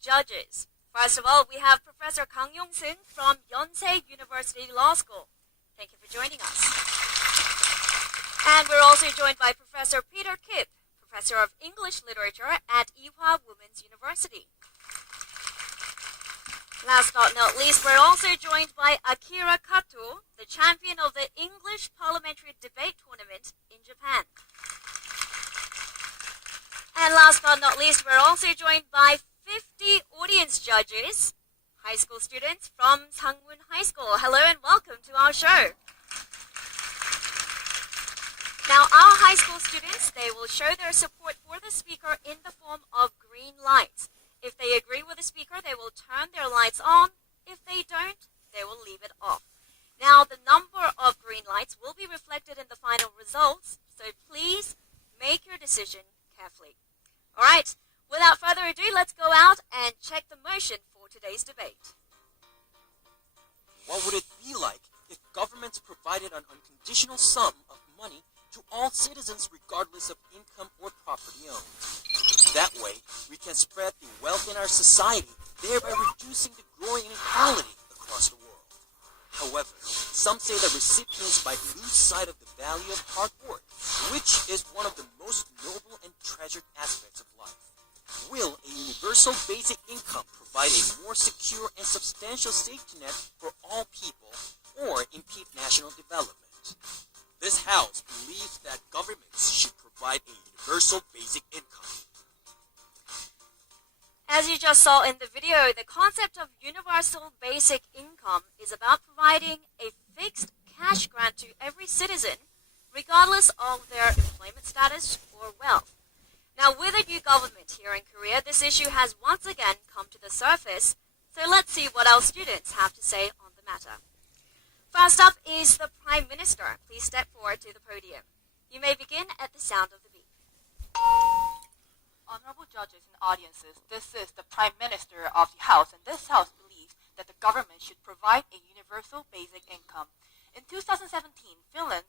judges. First of all, we have Professor Kang Yong-seung from Yonsei University Law School. Thank you for joining us. And we're also joined by Professor Peter Kip, Professor of English Literature at Ewha Women's University. Last but not least, we're also joined by Akira Kato, the champion of the English Parliamentary Debate Tournament in Japan. And last but not least, we're also joined by 50 audience judges, high school students from Sangwon High School. Hello and welcome to our show. Now, our high school students, they will show their support for the speaker in the form of green lights. If they agree with the speaker, they will turn their lights on. If they don't, they will leave it off. Now, the number of green lights will be reflected in the final results, so please make your decision carefully. All right, without further ado, let's go out and check the motion for today's debate. What would it be like if governments provided an unconditional sum of money to all citizens regardless of income or property owned? That way, we can spread the wealth in our society, thereby reducing the growing inequality across the world. However, some say that recipients might lose sight of the value of hard work, which is one of the most noble and treasured aspects of life. Will a universal basic income provide a more secure and substantial safety net for all people, or impede national development? This House believes that governments should provide a universal basic income. As you just saw in the video, the concept of universal basic income is about providing a fixed cash grant to every citizen, regardless of their employment status or wealth. Now, with a new government here in Korea, this issue has once again come to the surface, so let's see what our students have to say on the matter. First up is the Prime Minister. Please step forward to the podium. You may begin at the sound of the beep. Honorable judges and audiences, this is the Prime Minister of the House, and this House believes that the government should provide a universal basic income. In 2017, Finland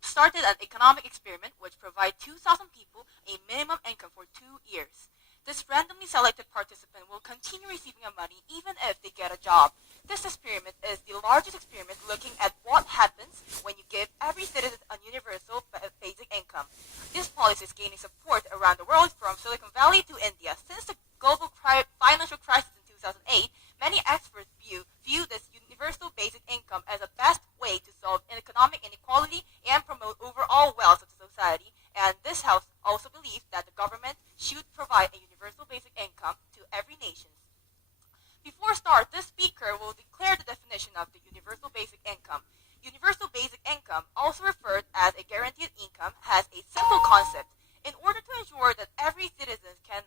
started an economic experiment which provided 2,000 people a minimum income for 2 years. This randomly selected participant will continue receiving money even if they get a job. This experiment is the largest experiment looking at what happens when you give every citizen a universal basic income. This policy is gaining support around the world from Silicon Valley to India. Since the global financial crisis in 2008, many experts view this universal basic income as the best way to solve economic inequality and promote overall wealth of the society. And this House also believes that the government should provide a universal basic income to every nation. Before start, this speaker will declare the definition of the universal basic income. Universal basic income, also referred as a guaranteed income, has a simple concept. In order to ensure that every citizen can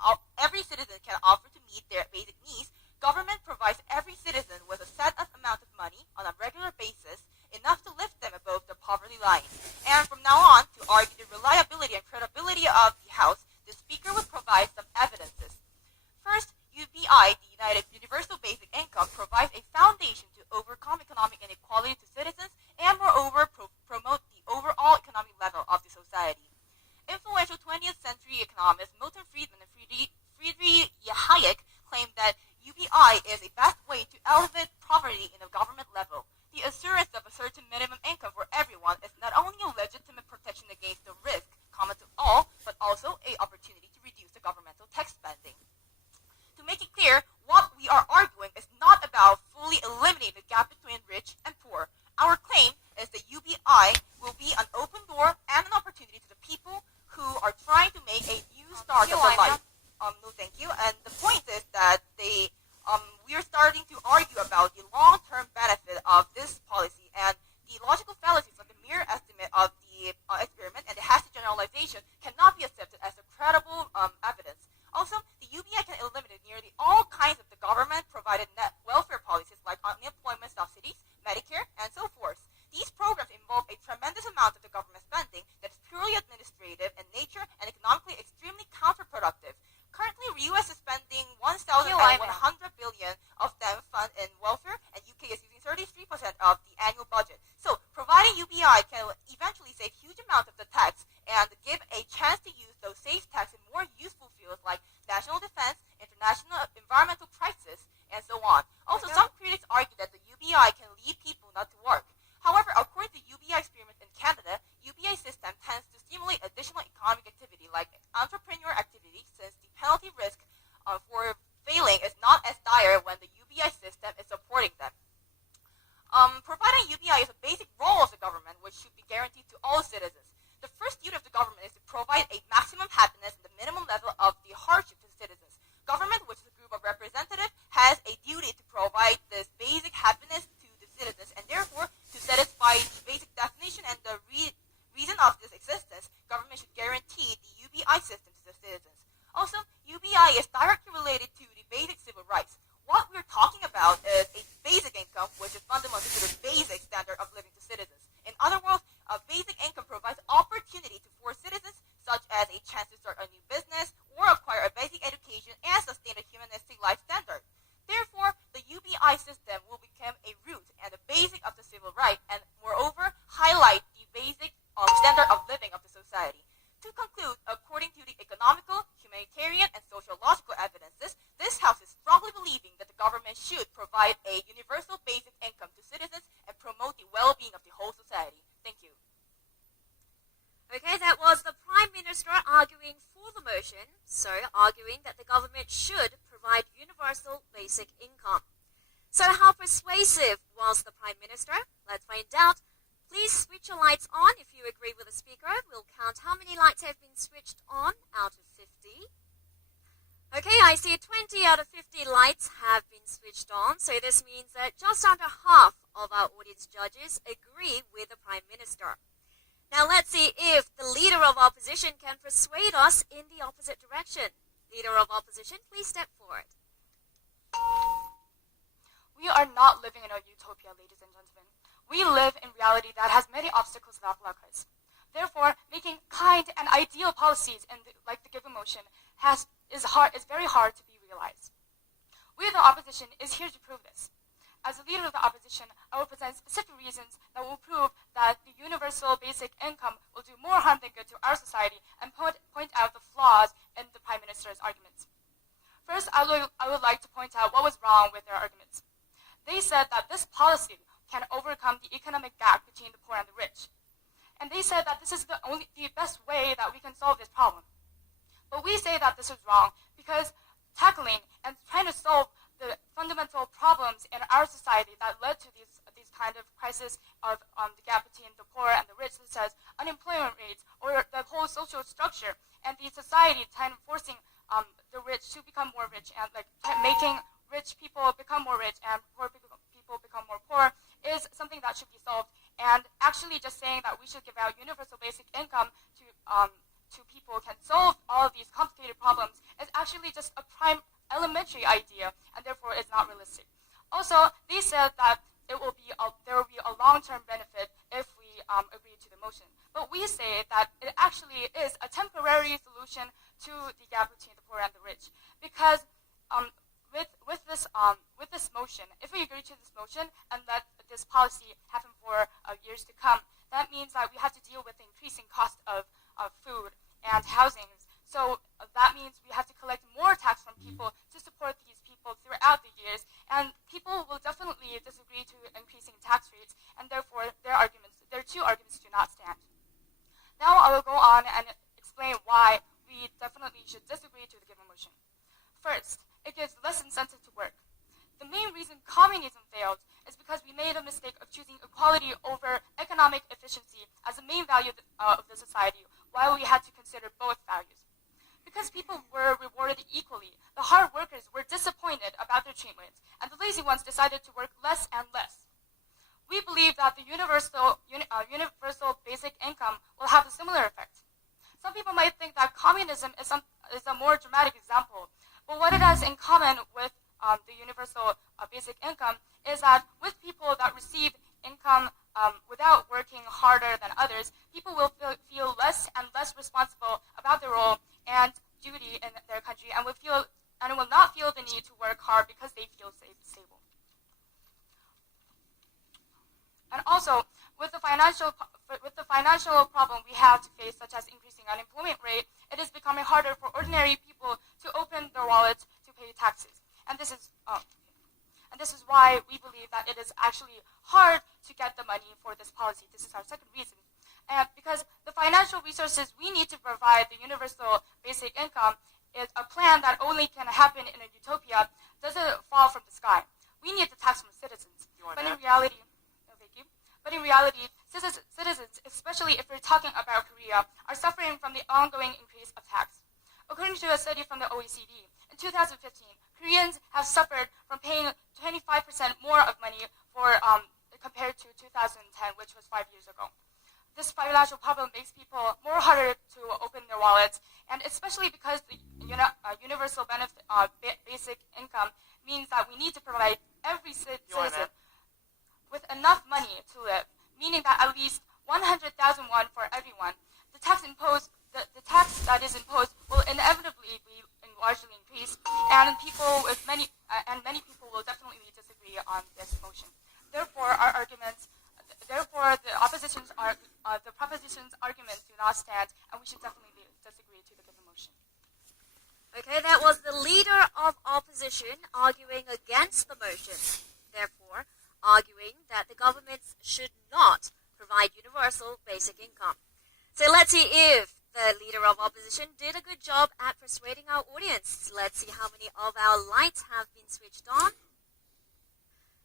offer to meet their basic needs, government provides every citizen with a set amount of money on a regular basis, enough to lift them above the poverty line. And from now on, to argue the reliability and credibility of the House, the speaker will provide some evidences. First, UBI, the Universal Basic Income, provides a foundation to overcome economic inequality to citizens and moreover promote the overall economic level of the society. Influential 20th century economists Milton Friedman and Friedrich Hayek claimed that UBI is a best way to elevate poverty in a government level. The assurance of a certain minimum income for everyone is not only a legitimate protection against the risk common to all, but also an opportunity to reduce the governmental tax spending. To make it clear, what we are arguing is not about fully eliminating the gap between rich and poor. Our claim is that UBI will be an open door and an opportunity to the people who are trying to make a new start of their life. No, thank you. And the point is that we are starting to argue about the long-term benefit of this policy, and the logical fallacies of the mere estimate of the experiment and the hasty generalization cannot be accepted as a credible evidence. Also, the UBI can eliminate nearly all kinds of the government-provided net welfare policies like unemployment subsidies, Medicare, and so forth. These programs involve a tremendous amount of the government spending that is purely administrative in nature and economically extremely counterproductive. Currently, the U.S. is spending $1,100 billion of them fund in welfare, and UK is using 33% of the annual budget. So, providing UBI can eventually save huge amounts of the tax and give a chance to use those saved tax in more useful fields like national defense, motion, so arguing that the government should provide universal basic income. So how persuasive was the Prime Minister? Let's find out. Please switch your lights on if you agree with the speaker. We'll count how many lights have been switched on out of 50. Okay, I see 20 out of 50 lights have been switched on, so this means that just under half of our audience judges agree with the Prime Minister. Now let's see if the Leader of Opposition can persuade us in the opposite direction. Leader of Opposition, please step forward. We are not living in a utopia, ladies and gentlemen. We live in reality that has many obstacles that block us. Therefore, making kind and ideal policies like the given motion is very hard to be realized. We, the opposition, is here to prove this. As the leader of the opposition, I will present specific reasons that will prove that the universal basic income will do more harm than good to our society and point out the flaws in the Prime Minister's arguments. First, I would like to point out what was wrong with their arguments. They said that this policy can overcome the economic gap between the poor and the rich. And they said that this is the best way that we can solve this problem. But we say that this is wrong because tackling and trying to solve the fundamental problems in our society that led to these kind of crisis of the gap between the poor and the rich, such as unemployment rates or the whole social structure and the society kind of forcing the rich to become more rich and like making rich people become more rich and poor people become more poor is something that should be solved. And actually just saying that we should give out universal basic income to people can solve all of these complicated problems is actually just a prime elementary idea and therefore is not realistic. Also, they said that there will be a long-term benefit if we agree to the motion. But we say that it actually is a temporary solution to the gap between the poor and the rich. Because with this motion, if we agree to this motion and let this policy happen for years to come, that means that we have to deal with the increasing cost of food and housing. So that means we have to collect more tax from people to support these people throughout the years, and people will definitely disagree to increasing tax rates, and therefore their two arguments do not stand. Now I will go on and explain why we definitely should disagree to the given motion. First, it gives less incentive to work. The main reason communism failed is because we made a mistake of choosing equality over economic efficiency as the main value of the society, while we had to consider both values. Because people were rewarded equally, the hard workers were disappointed about their treatment, and the lazy ones decided to work less and less. We believe that the universal basic income will have a similar effect. Some people might think that communism is a more dramatic example, but what it has in common with the universal basic income is that with people that receive income without working harder than others, people will feel less and less responsible about their role and duty in their country, and will not feel the need to work hard because they feel stable. And also, with the financial problem we have to face, such as increasing unemployment rate, it is becoming harder for ordinary people to open their wallets to pay taxes. And this is why we believe that it is actually hard to get the money for this policy. This is our second reason. And because the financial resources we need to provide the universal basic income is a plan that only can happen in a utopia, doesn't fall from the sky. We need the tax from citizens. But in reality, citizens, especially if we're talking about Korea, are suffering from the ongoing increase of tax. According to a study from the OECD, in 2015, Koreans have suffered from paying 25% more of money compared to 2010, which was 5 years ago. This financial problem makes people more harder to open their wallets, and especially because the universal benefit basic income means that we need to provide every citizen with enough money to live, meaning that at least 100,000 won for everyone. The tax that is imposed will inevitably be largely increased, and many people will definitely disagree on this motion. Therefore, the proposition's arguments do not stand, and we should definitely disagree to the given motion. Okay, that was the Leader of Opposition arguing against the motion, therefore arguing that the governments should not provide universal basic income. So let's see if the leader of opposition did a good job at persuading our audience. Let's see how many of our lights have been switched on.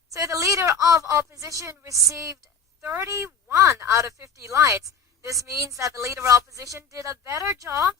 So the leader of opposition received 31 out of 50 lights. This means that the leader of opposition did a better job